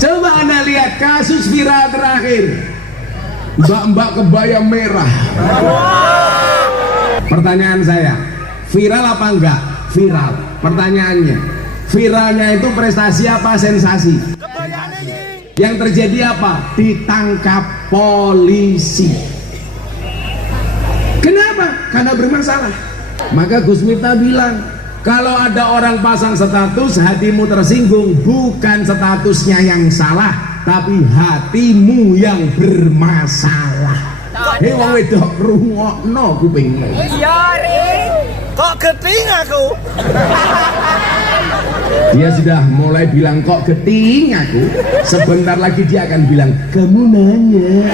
Coba Anda lihat kasus viral terakhir, mbak-mbak kebaya merah. Pertanyaan saya, viral apa enggak? Viral. Pertanyaannya, viralnya itu prestasi apa sensasi? Yang terjadi apa? Ditangkap polisi. Kenapa? Karena bermasalah. Maka Gus Miftah bilang, kalau ada orang pasang status hatimu tersinggung, bukan statusnya yang salah, tapi hatimu yang bermasalah. Hei wong wedok rungokno kupingmu. Iya Ring, kok geting aku? Dia sudah mulai bilang kok geting aku. Sebentar lagi dia akan bilang kamu nanya.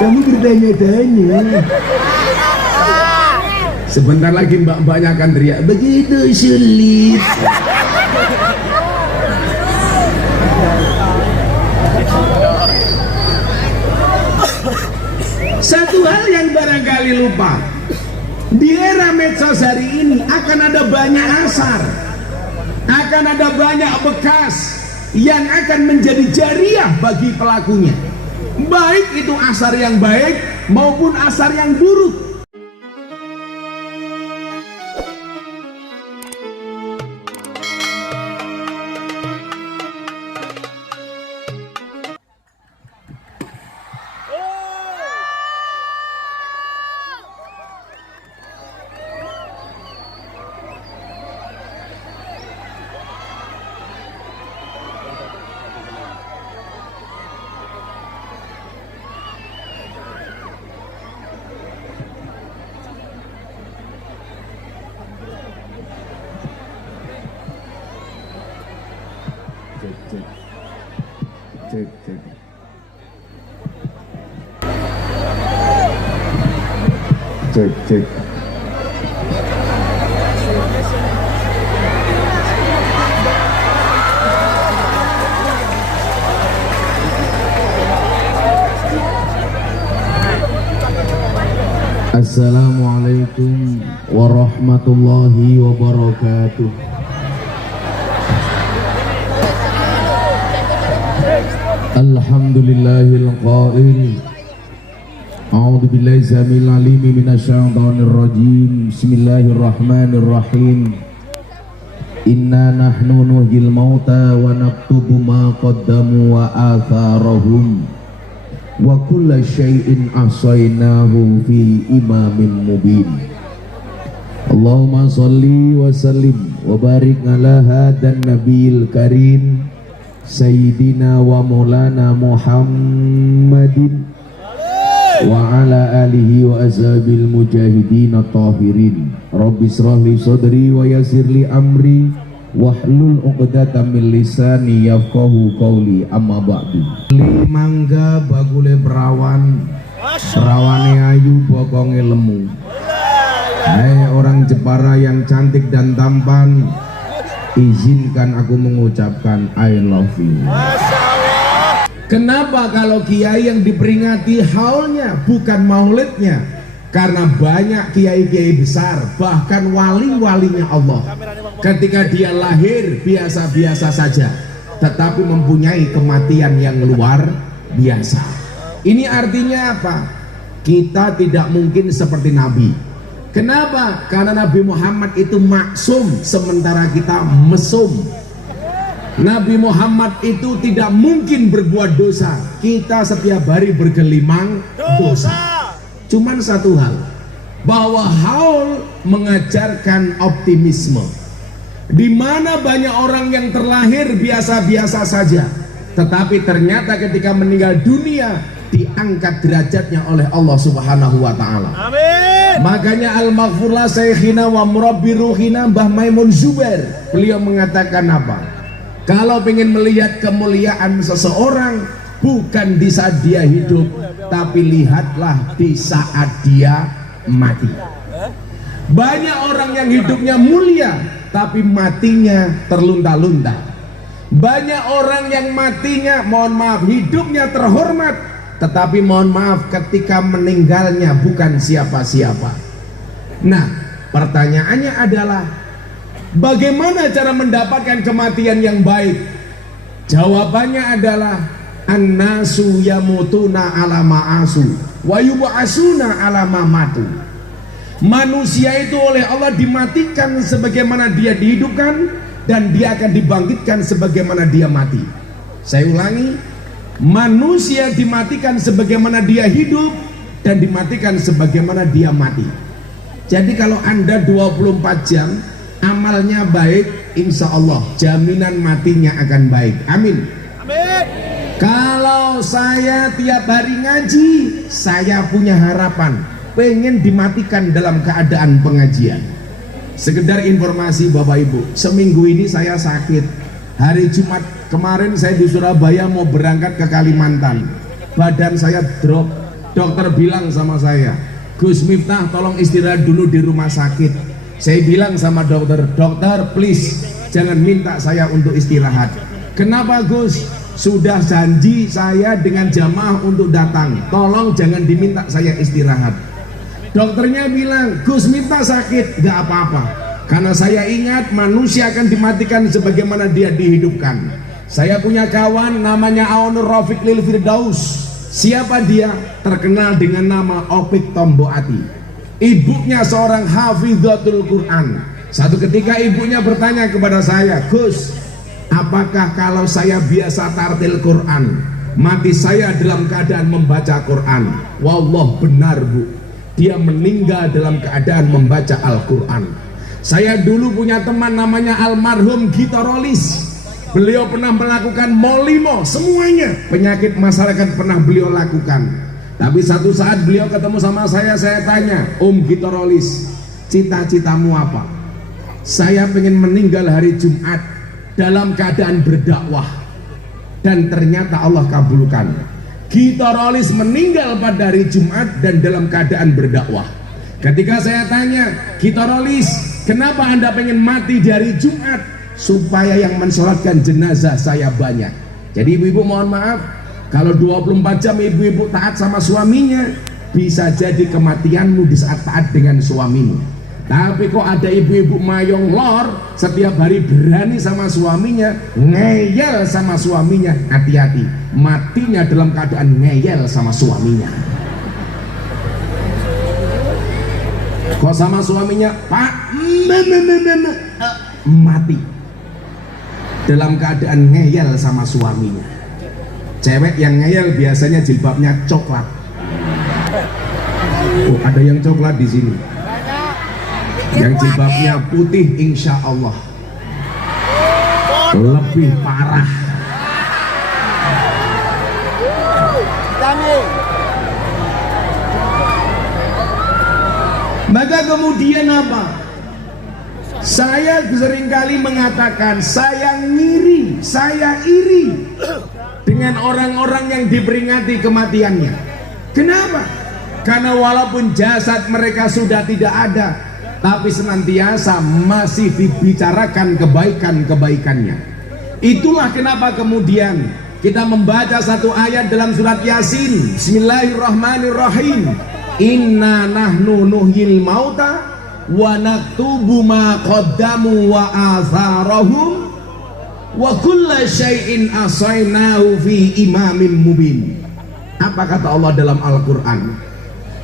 Kamu bertanya-tanya. Sebentar lagi mbak-mbaknya akan teriak begitu sulit. Satu hal yang barangkali lupa, di era medsos hari ini akan ada banyak asar, akan ada banyak bekas yang akan menjadi jariah bagi pelakunya, baik itu asar yang baik maupun asar yang buruk. Cek. Assalamualaikum warahmatullahi wabarakatuh. Alhamdulillahil qail. A'udzu billahi samil alim minasyaitonir rajim. Bismillahirrahmanirrahim. Inna nahnu nuhyil mauta wa naktubu ma qaddamu wa atharahum wa kulla syai'in ahsaynahu fi imamin mubin. Allahumma shalli wa sallim wa barik ala hadan nabiyil karim Sayyidina wa maulana Muhammadin wa ala alihi wa azhabil mujahidin tahirin. Rabbi shrah li sadri wa yassir li amri wahlul 'uqdatam min lisani yafqahu qawli. Amma ba'du. Mangga bagule perawan, perawane ayu bokonge lemu. Hai orang Jepara yang cantik dan tampan, izinkan aku mengucapkan I love you. Kenapa kalau kiai yang diperingati haulnya bukan maulidnya? Karena banyak kiai-kiai besar, bahkan wali-walinya Allah, ketika dia lahir biasa-biasa saja, tetapi mempunyai kematian yang luar biasa. Ini artinya apa? Kita tidak mungkin seperti Nabi. Kenapa? Karena Nabi Muhammad itu maksum, sementara kita mesum. Nabi Muhammad itu tidak mungkin berbuat dosa. Kita setiap hari bergelimang dosa. Cuman satu hal, bahwa haul mengajarkan optimisme. Di mana banyak orang yang terlahir biasa-biasa saja, tetapi ternyata ketika meninggal dunia diangkat derajatnya oleh Allah Subhanahu wa taala. Amin. Makanya al-maghfurlah syekhina wa murabbi ruhina Mbah Maimun Zubair, beliau mengatakan apa? Kalau ingin melihat kemuliaan seseorang, bukan di saat dia hidup, tapi lihatlah di saat dia mati. Banyak orang yang hidupnya mulia, tapi matinya terlunta-lunta. Banyak orang yang matinya, mohon maaf, hidupnya terhormat, tetapi mohon maaf ketika meninggalnya bukan siapa-siapa. Nah, pertanyaannya adalah, Bagaimana cara mendapatkan kematian yang baik? Jawabannya adalah annasu yamutuna ala ma'asu wa yub'asuna ala ma matu. Manusia itu oleh Allah dimatikan sebagaimana dia dihidupkan, dan dia akan dibangkitkan sebagaimana dia mati. Saya ulangi, manusia dimatikan sebagaimana dia hidup dan dimatikan sebagaimana dia mati. Jadi kalau Anda 24 jam amalnya baik, insya Allah jaminan matinya akan baik. Amin. Amin. Kalau saya tiap hari ngaji, saya punya harapan pengen dimatikan dalam keadaan pengajian. Sekedar informasi Bapak Ibu, seminggu ini saya sakit. Hari Jumat kemarin saya di Surabaya mau berangkat ke Kalimantan, badan saya drop. Dokter bilang sama saya, Gus Miftah tolong istirahat dulu di rumah sakit. Saya bilang sama dokter, dokter please jangan minta saya untuk istirahat. Kenapa Gus? Sudah janji saya dengan jamaah untuk datang, tolong jangan diminta saya istirahat. Dokternya bilang, Gus Miftah sakit, gak apa-apa, karena saya ingat manusia akan dimatikan sebagaimana dia dihidupkan. Saya punya kawan namanya Aunur Rafiq Lil Firdaus. Siapa dia? Terkenal dengan nama Opik Tomboati. Ibunya seorang hafidhatul Quran. Satu ketika ibunya bertanya kepada saya, Gus, apakah kalau saya biasa tartil Quran, mati saya dalam keadaan membaca Quran? Wallah benar Bu, dia meninggal dalam keadaan membaca Al-Quran. Saya dulu punya teman namanya almarhum Gitarolis. Beliau pernah melakukan molimo, semuanya penyakit masyarakat pernah beliau lakukan. Tapi satu saat beliau ketemu sama saya tanya, Om Gitarolis, cita-citamu apa? Saya pengen meninggal hari Jumat dalam keadaan berdakwah. Dan ternyata Allah kabulkan. Gitarolis meninggal pada hari Jumat dan dalam keadaan berdakwah. Ketika saya tanya, Gitarolis, kenapa Anda pengen mati di hari Jumat? Supaya yang mensolatkan jenazah saya banyak. Jadi ibu-ibu mohon maaf, kalau 24 jam ibu-ibu taat sama suaminya, bisa jadi kematianmu di saat taat dengan suamimu. Tapi kok ada ibu-ibu mayong lor, setiap hari berani sama suaminya, ngeyel sama suaminya, hati-hati, matinya dalam keadaan ngeyel sama suaminya. Kok sama suaminya, Pak, mati dalam keadaan ngeyel sama suaminya. Cewek yang ngeyel biasanya jilbabnya coklat. Oh, ada yang coklat di sini. Yang jilbabnya putih, insya Allah lebih parah. Maka kemudian apa? Saya seringkali mengatakan saya ngiri, saya iri dengan orang-orang yang diperingati kematiannya. Kenapa? Karena walaupun jasad mereka sudah tidak ada, tapi senantiasa masih dibicarakan kebaikan-kebaikannya. Itulah kenapa kemudian kita membaca satu ayat dalam surat Yasin, Bismillahirrahmanirrahim, Inna nahnu nuhyil mauta wa naktubu ma qaddamu wa atharahum wa kulla syai'in asainahu fi imamin mubin. Apa kata Allah dalam Al-Quran?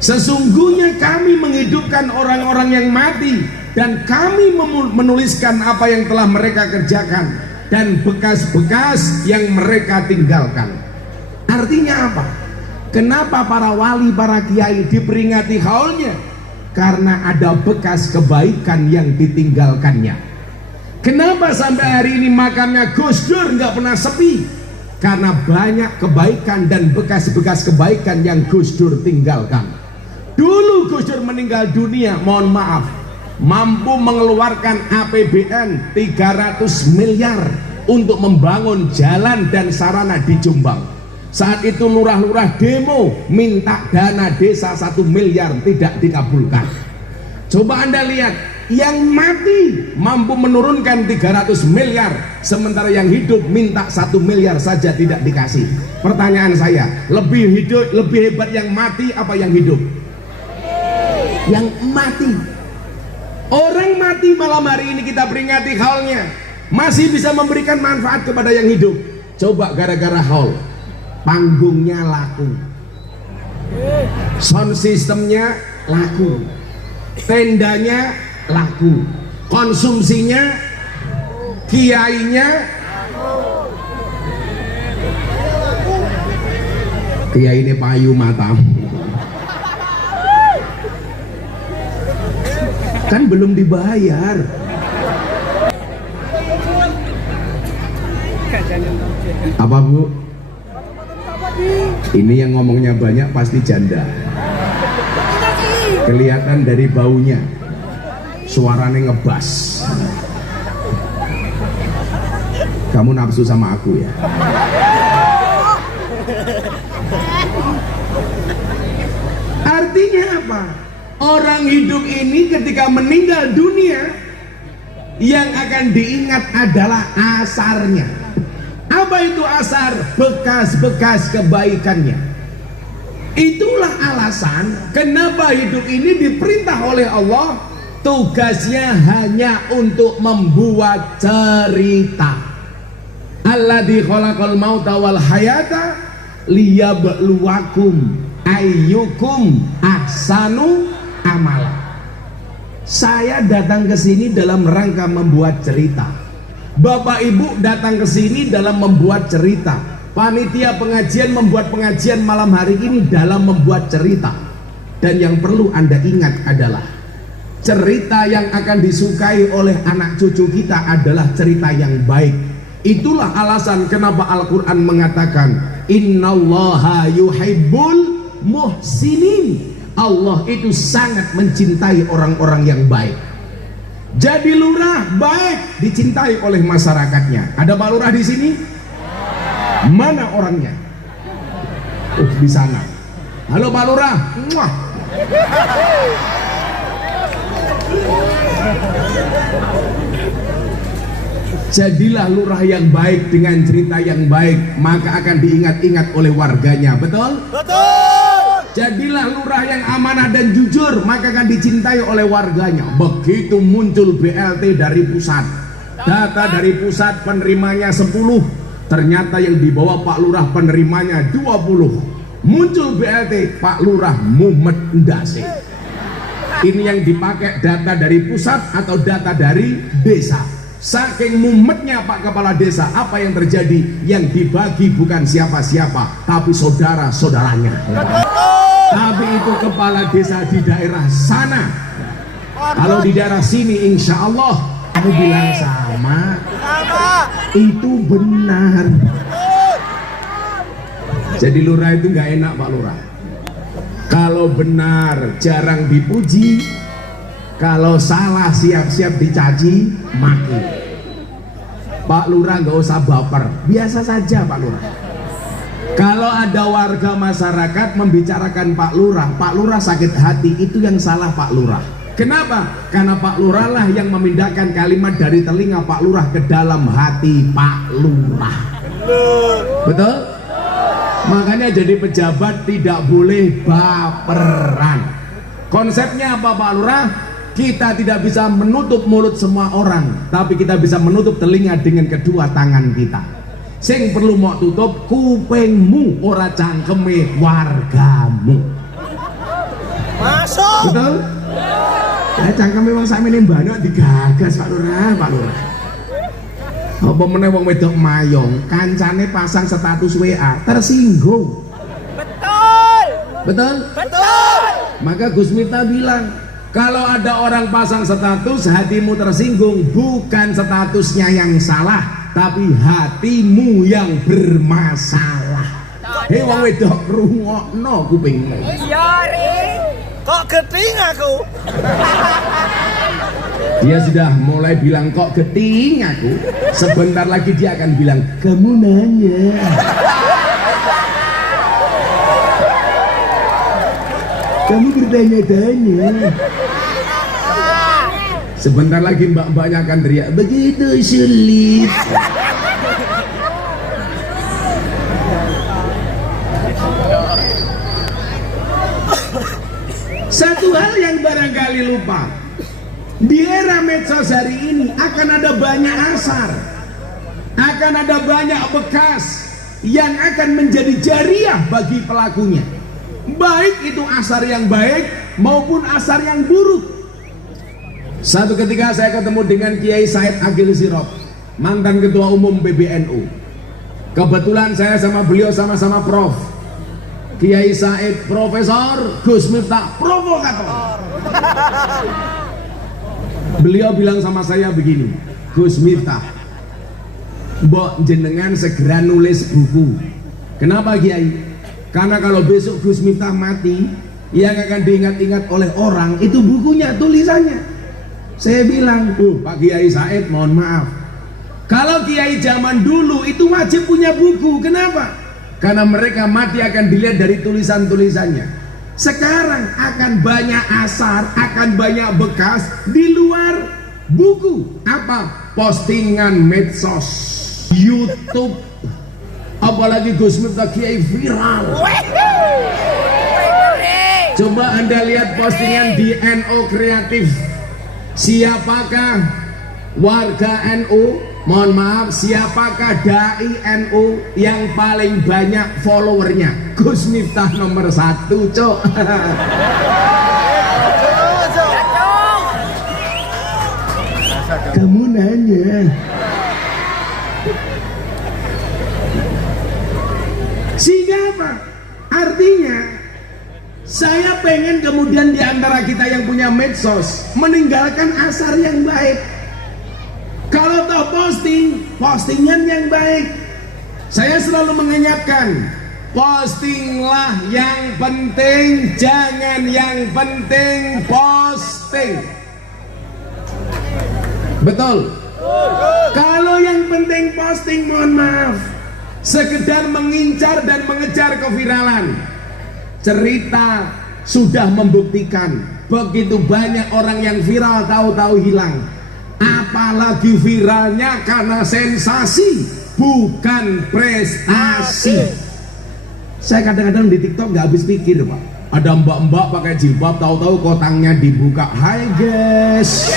Sesungguhnya kami menghidupkan orang-orang yang mati, dan kami menuliskan apa yang telah mereka kerjakan dan bekas-bekas yang mereka tinggalkan. Artinya apa? Kenapa para wali, para kiai diperingati haulnya? Karena ada bekas kebaikan yang ditinggalkannya. Kenapa sampai hari ini makamnya Gus Dur nggak pernah sepi? Karena banyak kebaikan dan bekas-bekas kebaikan yang Gus Dur tinggalkan. Dulu Gus Dur meninggal dunia, mohon maaf, mampu mengeluarkan APBN 300 miliar untuk membangun jalan dan sarana di Jombang. Saat itu lurah-lurah demo minta dana desa 1 miliar, tidak dikabulkan. Coba Anda lihat, yang mati mampu menurunkan 300 miliar, sementara yang hidup minta 1 miliar saja tidak dikasih. Pertanyaan saya, lebih hebat yang mati apa yang hidup? Yang mati. Orang mati malam hari ini kita peringati haulnya, masih bisa memberikan manfaat kepada yang hidup. Coba gara-gara haul, panggungnya laku, sound systemnya laku, tendanya laku, konsumsinya, kiainya, kiai ini payu matamu. Kan belum dibayar. Apa Bu? Ini yang ngomongnya banyak pasti janda. Kelihatan dari baunya, suaranya ngebas. Kamu nafsu sama aku ya? Artinya apa? Orang hidup ini ketika meninggal dunia, yang akan diingat adalah asarnya. Apa itu asar? Bekas-bekas kebaikannya. Itulah alasan kenapa hidup ini diperintah oleh Allah, tugasnya hanya untuk membuat cerita. Alladzi khalaqal mauta wal hayata liyabluwakum ayyukum ahsanu amala. Saya datang ke sini dalam rangka membuat cerita. Bapak Ibu datang ke sini dalam membuat cerita. Panitia pengajian membuat pengajian malam hari ini dalam membuat cerita. Dan yang perlu Anda ingat adalah cerita yang akan disukai oleh anak cucu kita adalah cerita yang baik. Itulah alasan kenapa Al-Quran mengatakan innallaha yuhibbul muhsinin. Allah itu sangat mencintai orang-orang yang baik. Jadi lurah baik, dicintai oleh masyarakatnya. Ada Pak Lurah di sini? Mana orangnya? Di sana. Halo Pak Lurah. Muah. Jadilah lurah yang baik dengan cerita yang baik, maka akan diingat-ingat oleh warganya. Betul? Betul. Jadilah lurah yang amanah dan jujur, maka akan dicintai oleh warganya. Begitu muncul BLT dari pusat, data dari pusat penerimanya 10, ternyata yang dibawa Pak Lurah penerimanya 20. Muncul BLT Pak Lurah mumet ndase. Ini yang dipakai data dari pusat atau data dari desa. Saking mumetnya Pak Kepala Desa, apa yang terjadi? Yang dibagi bukan siapa-siapa, tapi saudara-saudaranya. Tapi itu kepala desa di daerah sana. Kalau di daerah sini insya Allah kamu bilang sama, itu benar. Jadi lurah itu nggak enak Pak Lurah. Kalau benar jarang dipuji, kalau salah siap-siap dicaci maki. Pak Lurah nggak usah baper, biasa saja Pak Lurah. Kalau ada warga masyarakat membicarakan Pak Lurah sakit hati, itu yang salah Pak Lurah. Kenapa? Karena Pak Lurah lah yang memindahkan kalimat dari telinga Pak Lurah ke dalam hati Pak Lurah. Betul? Makanya jadi pejabat tidak boleh baperan. Konsepnya apa Pak Lurah? Kita tidak bisa menutup mulut semua orang, tapi kita bisa menutup telinga dengan kedua tangan kita. Sing perlu mau tutup kupingmu, ora cangkeme wargamu. Masuk. Betul? Ya cangkeme wong sakmene mbana digagas Pak Lurah, Pak Lurah. Apa meneh wong wedok mayong, kancane pasang status WA, tersinggung. Betul. Betul? Betul. Maka Gus Miftah bilang, kalau ada orang pasang status hatimu tersinggung, bukan statusnya yang salah, tapi hatimu yang bermasalah. Hei wong wedok rungokno kupingmu. Iya Ri. Kok geting aku? Dia sudah mulai bilang kok geting aku. Sebentar lagi dia akan bilang kamu nanya. Kamu bertanya-tanya. Sebentar lagi mbak-mbaknya akan teriak begitu sulit. Satu hal yang barangkali lupa, Di era medsos hari ini akan ada banyak asar, akan ada banyak bekas yang akan menjadi jariah bagi pelakunya, baik itu asar yang baik maupun asar yang buruk. Satu ketika saya ketemu dengan Kiai Said Agil Sirot, mantan ketua umum PBNU. Kebetulan saya sama beliau sama-sama prof. Kiai Said Profesor, Gus Miftah provokator. Beliau bilang sama saya begini, Gus Miftah, mbok jenengan segera nulis buku. Kenapa Kiai? Karena kalau besok Gus Miftah mati, yang akan diingat-ingat oleh orang itu bukunya, tulisannya. Saya bilang, Pak Kiai Said, mohon maaf, kalau kiai zaman dulu itu wajib punya buku. Kenapa? Karena mereka mati akan dilihat dari tulisan-tulisannya. Sekarang akan banyak asar, akan banyak bekas di luar buku. Apa? Postingan medsos, YouTube, apalagi Gus Miftah Kiai viral. Coba Anda lihat postingan di NO Kreatif. Siapakah warga NU? Mohon maaf, siapakah dai NU yang paling banyak followernya? Gus Miftah nomor 1, cok. Kamu nanya. Sehingga apa? Artinya saya pengen kemudian di antara kita yang punya medsos meninggalkan asar yang baik. Kalau toh postingan yang baik. Saya selalu mengingatkan, postinglah yang penting, jangan yang penting posting. Betul? Kalau yang penting posting, mohon maaf, sekedar mengincar dan mengejar keviralan. Cerita sudah membuktikan begitu banyak orang yang viral tahu-tahu hilang. Apalagi viralnya karena sensasi, bukan prestasi. Saya kadang-kadang di TikTok nggak habis pikir, Pak. Ada mbak-mbak pakai jilbab, tahu-tahu kotangnya dibuka. Hai guys.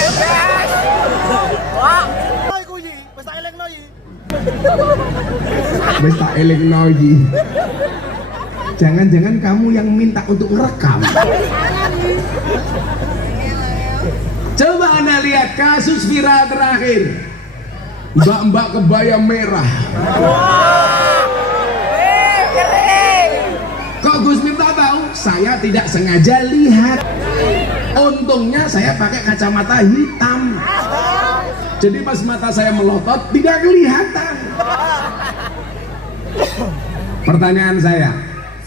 Pesta eleknoyi. Jangan-jangan kamu yang minta untuk ngerekam. Coba Anda lihat kasus viral terakhir, mbak-mbak kebaya merah. Kok Gus Miftah tahu? Saya tidak sengaja lihat. Untungnya saya pakai kacamata hitam, jadi pas mata saya melotot tidak kelihatan. Pertanyaan saya,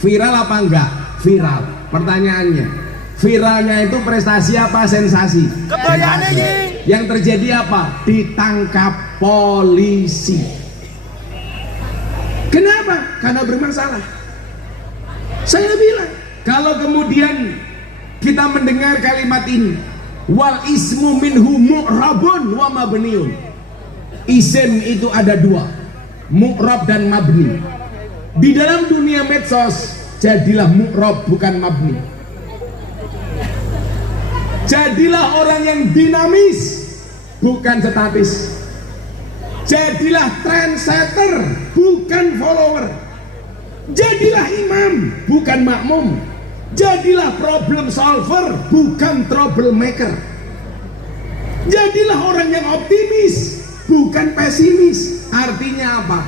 viral apa enggak? Viral. Pertanyaannya, viralnya itu prestasi apa sensasi? Sensasi. Yang terjadi apa? Ditangkap polisi. Kenapa? Karena bermasalah. Saya bilang, kalau kemudian kita mendengar kalimat ini, wal ismu minhu mu'rabun wa mabniun. Isim itu ada dua, mu'rab dan mabni. Di dalam dunia medsos, jadilah mu'rab bukan mabni. Jadilah orang yang dinamis, bukan statis. Jadilah trendsetter, bukan follower. Jadilah imam, bukan makmum. Jadilah problem solver, bukan troublemaker. Jadilah orang yang optimis, bukan pesimis. Artinya apa?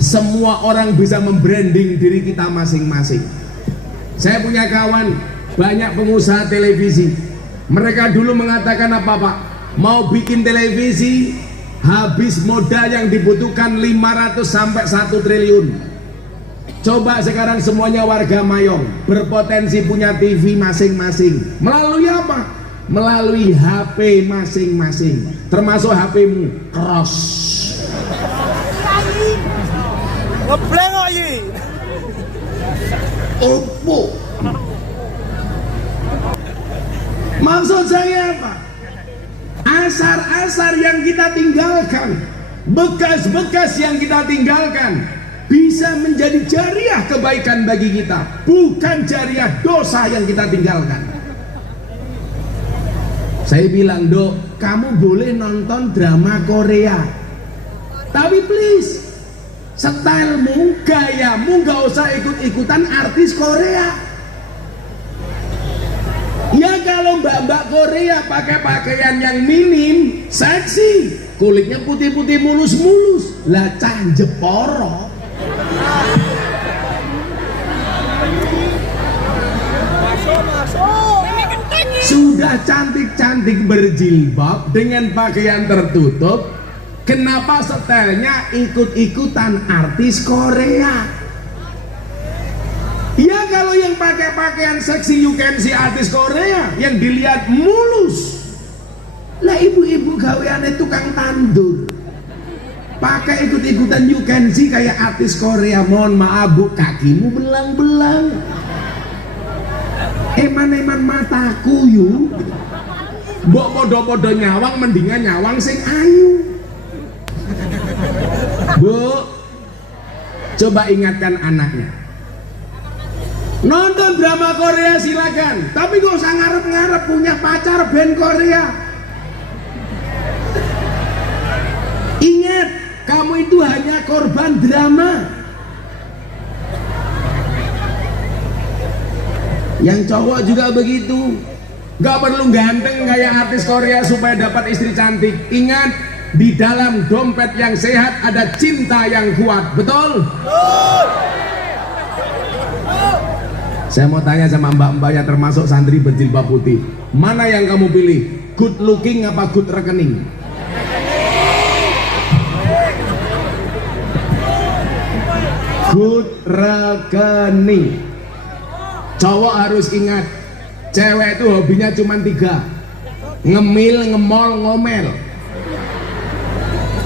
Semua orang bisa membranding diri kita masing-masing. Saya punya kawan, banyak pengusaha televisi. Mereka dulu mengatakan apa Pak? Mau bikin televisi, habis modal yang dibutuhkan 500 sampai 1 triliun. Coba sekarang semuanya warga Mayong berpotensi punya TV masing-masing. Melalui apa? Melalui HP masing-masing. Termasuk HP-mu, Cross. Ngebleng aja. Oppo. Maksud saya apa? Asar-asar yang kita tinggalkan, bekas-bekas yang kita tinggalkan, bisa menjadi jariah kebaikan bagi kita, bukan jariah dosa yang kita tinggalkan. Saya bilang, Dok, kamu boleh nonton drama Korea, tapi please stylemu, gayamu gak usah ikut-ikutan artis Korea. Ya kalau mbak-mbak Korea pakai pakaian yang minim, seksi, kulitnya putih-putih mulus-mulus, lah cah Jeporo. Sudah cantik-cantik berjilbab dengan pakaian tertutup, kenapa setelnya ikut-ikutan artis Korea? Ya kalau yang pakai pakaian seksi you can see artis Korea, yang dilihat mulus. Lah ibu-ibu gaweane tukang tandur, pakai ikut-ikutan you can see kayak artis Korea. Mohon maaf Bu, kakimu belang-belang. Eman-eman mataku yu. Mbok podo-podo nyawang mendingan nyawang sing ayu. Bu, coba ingatkan anaknya. Nonton drama Korea silakan, tapi gak usah ngarep-ngarep punya pacar band Korea. Ingat, kamu itu hanya korban drama. Yang cowok juga begitu, gak perlu ganteng kayak artis Korea supaya dapat istri cantik. Ingat, di dalam dompet yang sehat ada cinta yang kuat, betul? Saya mau tanya sama mbak-mbak yang termasuk santri berjilbab putih, mana yang kamu pilih? Good looking apa good rekening? Good rekening. Cowok harus ingat, cewek itu hobinya cuma 3: ngemil, ngemol, ngomel.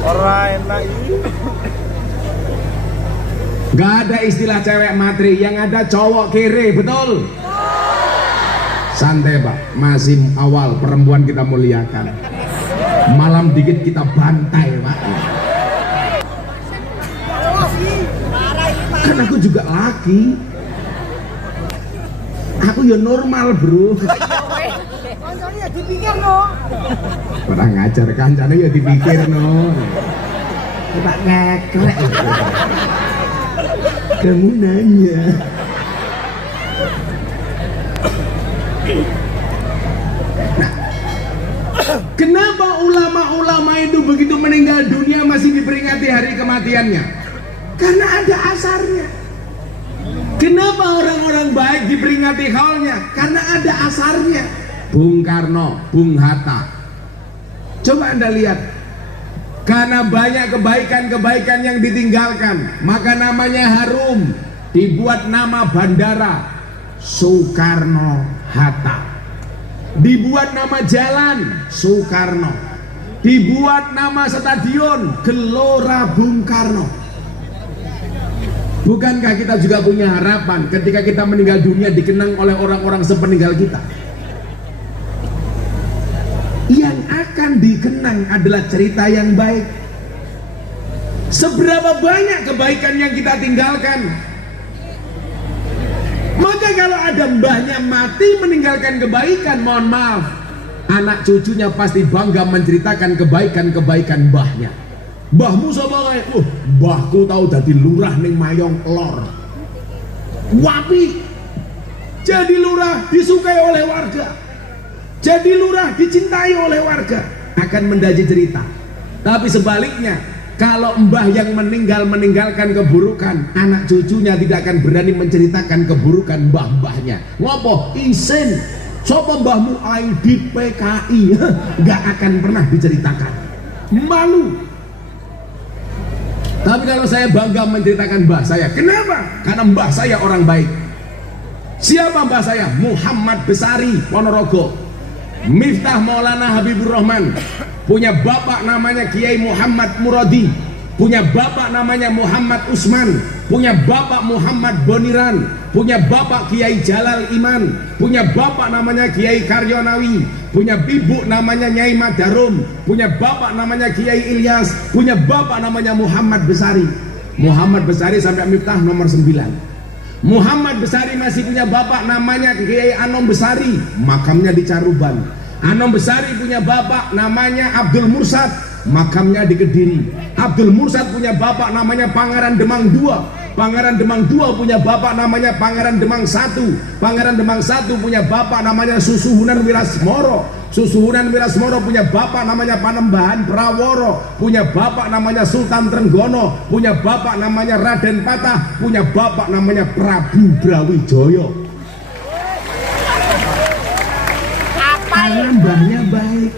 Orang enak. Gak ada istilah cewek matri, yang ada cowok kere, betul? Santai Pak, masih awal, perempuan kita muliakan. Malam dikit kita bantai Pak. Kan aku juga laki. Aku ya normal bro. Kancane ya dipikir no. Orang ngajar kancane ya dipikir no. Kita ngekrek. Kamu nanya. Nah, kenapa ulama-ulama itu begitu meninggal dunia masih diperingati hari kematiannya? Karena ada asarnya. Kenapa orang-orang baik diperingati haulnya? Karena ada asarnya. Bung Karno, Bung Hatta. Coba Anda lihat, karena banyak kebaikan-kebaikan yang ditinggalkan, maka namanya harum. Dibuat nama bandara Soekarno-Hatta. Dibuat nama jalan Soekarno. Dibuat nama stadion Gelora Bung Karno. Bukankah kita juga punya harapan ketika kita meninggal dunia dikenang oleh orang-orang sepeninggal kita? Yang akan dikenang adalah cerita yang baik. Seberapa banyak kebaikan yang kita tinggalkan? Maka kalau ada mbahnya mati meninggalkan kebaikan, mohon maaf, anak cucunya pasti bangga menceritakan kebaikan-kebaikan mbahnya. Mbahmu sapa kae? Mbahku tahu dadi lurah ning Mayong Lor. Wapi. Jadi lurah disukai oleh warga. Jadi lurah dicintai oleh warga. Akan mendaji cerita. Tapi sebaliknya, kalau mbah yang meninggalkan keburukan, anak cucunya tidak akan berani menceritakan keburukan mbah-mbahnya. Ngopo? Isen. Sapa mbahmu? ID PKI. Gak akan pernah diceritakan. Malu. Tapi kalau saya bangga menceritakan mbah saya, kenapa? Karena mbah saya orang baik. Siapa mbah saya? Muhammad Besari, Ponorogo. Miftah Maulana Habibur Rahman. Punya bapak namanya Kiai Muhammad Muradi. Punya bapak namanya Muhammad Usman. Punya bapak Muhammad Boniran. Punya bapak Kiai Jalal Iman. Punya bapak namanya Kiai Karyonawi. Punya ibu namanya Nyai Madarum. Punya bapak namanya Kiai Ilyas. Punya bapak namanya Muhammad Besari. Muhammad Besari sampai Miftah nomor 9. Muhammad Besari masih punya bapak namanya Kiai Anom Besari, makamnya di Caruban. Anom Besari punya bapak namanya Abdul Mursad, makamnya di Kediri. Abdul Mursad punya bapak namanya Pangeran Demang II. Pangeran Demang II punya bapak namanya Pangeran Demang I. Pangeran Demang I punya bapak namanya Susuhunan Wirasmoro. Susuhunan Wirasmoro punya bapak namanya Panembahan Praworo. Punya bapak namanya Sultan Trenggono. Punya bapak namanya Raden Patah. Punya bapak namanya Prabu Brawijaya. Karena mbahnya baik.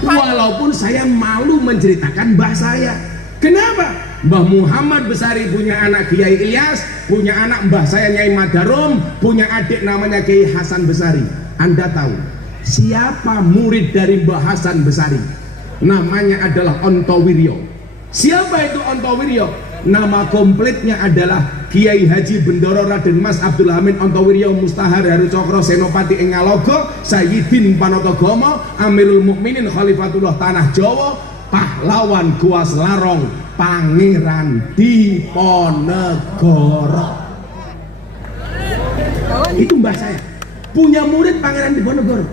Walaupun saya malu menceritakan mbah saya. Kenapa? Mbah Muhammad Besari punya anak Kiai Ilyas, punya anak mbah saya Nyai Madarum, punya adik namanya Kiai Hasan Besari. Anda tahu siapa murid dari Mbah Hasan Besari? Namanya adalah Ontowiryo. Siapa itu Ontowiryo? Nama komplitnya adalah Kiai Haji Bendoro Raden Mas Abdul Hamid Ontowiryo Mustahar Haru Cokro Senopati Engalogo Sayyidin Panotogomo Amirul Mukminin Khalifatullah Tanah Jawa, pahlawan Kuas Larong, Pangeran Diponegoro. Itu mbah saya punya murid Pangeran Diponegoro.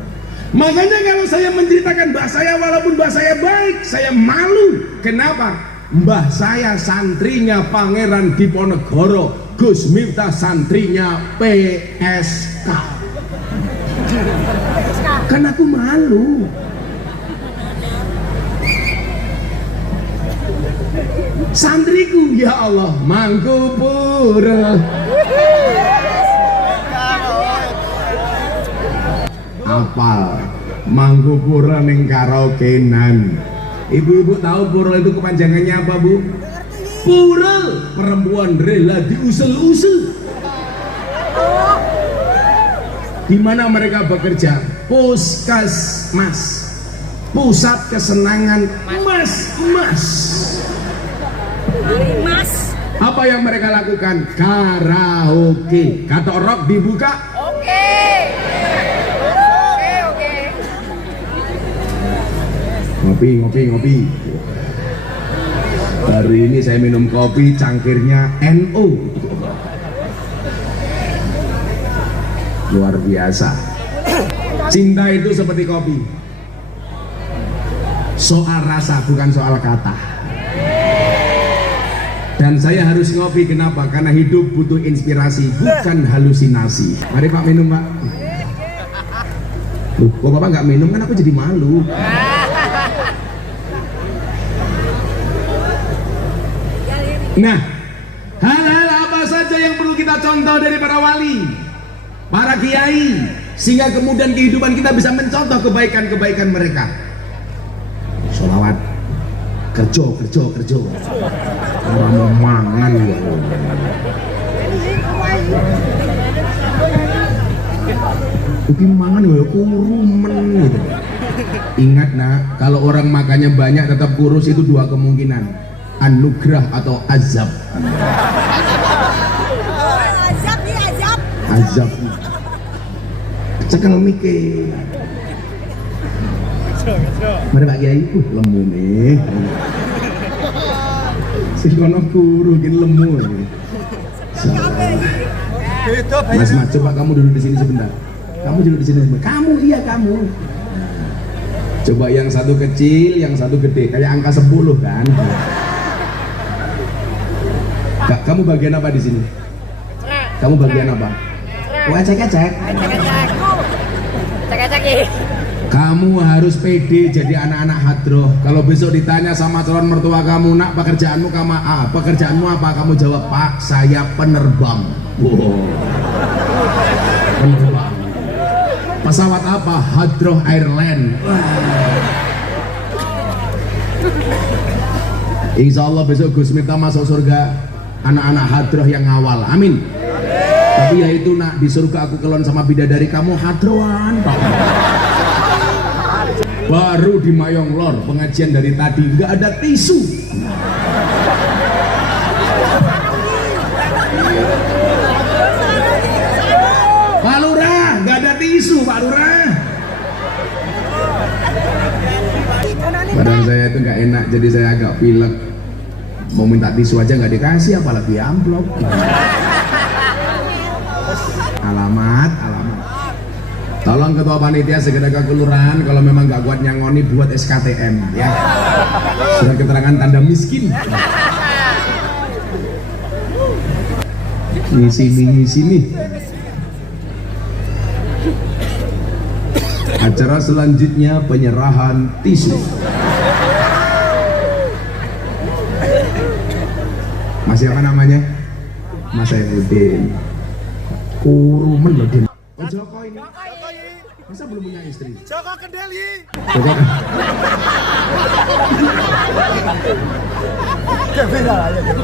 Makanya kalau saya menceritakan mbah saya, walaupun mbah saya baik, saya malu. Kenapa? Mbah saya santrinya Pangeran Diponegoro, Gus Miftah santrinya PSK. Kan aku malu. Santriku ya Allah Mangkupura. Apal Mangkupura ning karaokenan. Ibu-ibu tahu purel itu kepanjangannya apa, Bu? Purel, perempuan rela diusel-usel. Di mana mereka bekerja? Puskesmas, pusat kesenangan mas. Apa yang mereka lakukan? Karaoke. Kata rock dibuka. Oke. Ngopi. Hari ini saya minum kopi cangkirnya NO. Luar biasa. Cinta itu seperti kopi. Soal rasa bukan soal kata. Dan saya harus ngopi, kenapa? Karena hidup butuh inspirasi, bukan halusinasi. Mari Pak minum, Pak. Kok Bapak nggak minum, kan aku jadi malu. Nah, hal-hal apa saja yang perlu kita contoh dari para wali, para kiai, sehingga kemudian kehidupan kita bisa mencontoh kebaikan-kebaikan mereka. Sholawat, kerja. Orang mau mangan ya. Mungkin mangan ya kurumen gitu. Ingat nak, kalau orang makannya banyak tetap kurus itu dua kemungkinan. Anugerah atau azab. Azab. Cekal mikir. Mari Pak Kiai, lemu nih. Sikono kuru gini lemu. Mas coba kamu duduk di sini sebentar. Kamu duduk di sini sebentar. Kamu. Coba yang satu kecil, yang satu gede, kayak angka 10 kan. Kamu bagian apa di sini? Kamu bagian apa? Cek. Kamu harus pede jadi anak-anak hadroh. Kalau besok ditanya sama calon mertua kamu, nak pekerjaanmu apa? Kamu jawab, Pak, saya penerbang. Wow. Penerbang. Pesawat apa? Hadroh Airline. Insya Allah besok Gus Miftah masuk surga. Anak-anak hadroh yang ngawal, amin. Tapi ya itu nak, di surga aku kelon sama bidadari kamu hadroan. Baru di Mayong Lor pengajian dari tadi nggak ada tisu. Pak Lurah nggak ada tisu, Pak Lurah. Badan saya itu nggak enak, jadi saya agak pilek. Mau minta tisu aja nggak dikasih, apalagi amplop. Alamat. Tolong tolong ketua panitia segera ke kelurahan, kalau memang nggak kuat nyangoni buat SKTM ya, surat keterangan tanda miskin. Ngisi nih. Acara selanjutnya penyerahan tisu. Masih apa namanya? Mas Saifuddin. Kurumen loh dia. Oh, Joko ini. Masa belum punya istri? Joko Kendeli. Joko.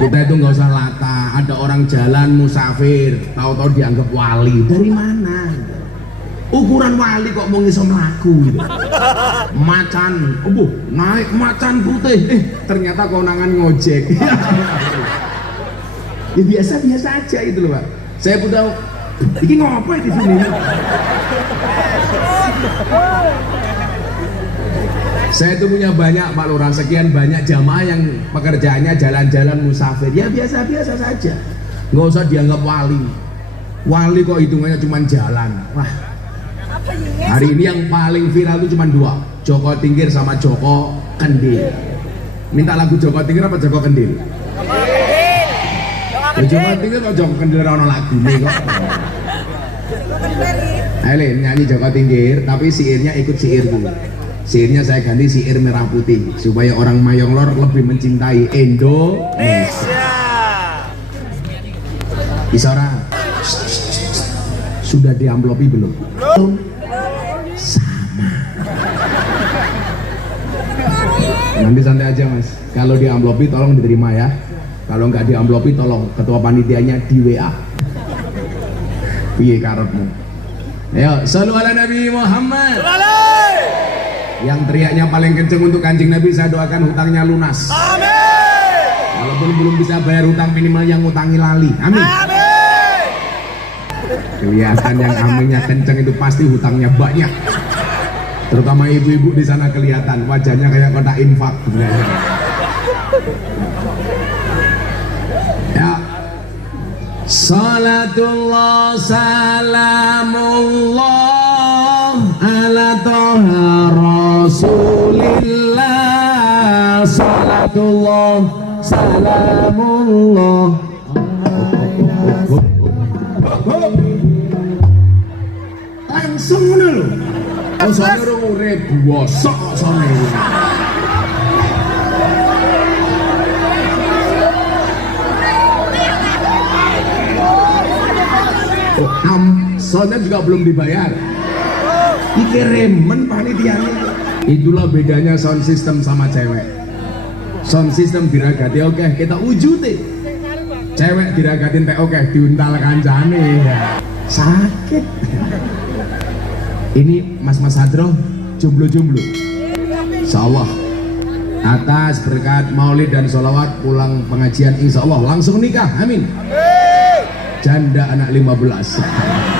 Kita itu nggak usah lata. Ada orang jalan musafir, tahu-tahu dianggap wali. Dari mana? Ukuran wali kok mau ngiso mlaku gitu. Macan, naik macan putih. Ternyata konangan ngojek. Ya biasa-biasa aja itu loh, Pak. Saya pun tahu ini ngapain di sini. Saya itu punya banyak Pak Lurah, sekian banyak jamaah yang pekerjaannya jalan-jalan musafir. Ya biasa-biasa saja. Nggak usah dianggap wali. Wali kok hitungannya cuma jalan. Wah. Hari ini yang paling viral itu cuma dua, Joko Tingkir sama Joko Kendil. Minta lagu Joko Tingkir apa Joko Kendil? Joko Tingkir kok Joko Kendil ora ono lagune kok. Ayo nyanyi Joko Tingkir, tapi siirnya ikut siirku. Siirnya saya ganti siir merah putih supaya orang Mayonglor lebih mencintai Indonesia. Isora, sudah diamplopi belum? Belum. Sama. Nanti santai aja Mas. Kalau diamplopi tolong diterima ya. Kalau nggak diamplopi tolong ketua panitianya di WA. Piye karepmu? Ayo, shollu ala Nabi Muhammad. Yang teriaknya paling kenceng untuk Kanjeng Nabi, saya doakan hutangnya lunas. Amin. Walaupun belum bisa bayar hutang, minimal yang ngutangi lali. Amin. Amin. Kelihatan yang aminnya kenceng itu pasti hutangnya banyak. Terutama ibu-ibu di sana kelihatan wajahnya kayak kotak infak. Ya. Salatullah salamullah ala toha rasulillah. Salatullah salamullah. Langsung dulu. Soalnya orang urip bosok soalnya. Soalnya juga belum dibayar. Dikirimin panitianya. Itulah bedanya sound system sama cewek. Sound system diragati oke, kita wujudin. Cewek diragatin teh oke, diuntal kancane. Sakit. Ini Mas Hadro jomblo-jomblo. Insyaallah atas berkat maulid dan sholawat pulang pengajian insyaallah langsung nikah. Amin. Janda anak 15.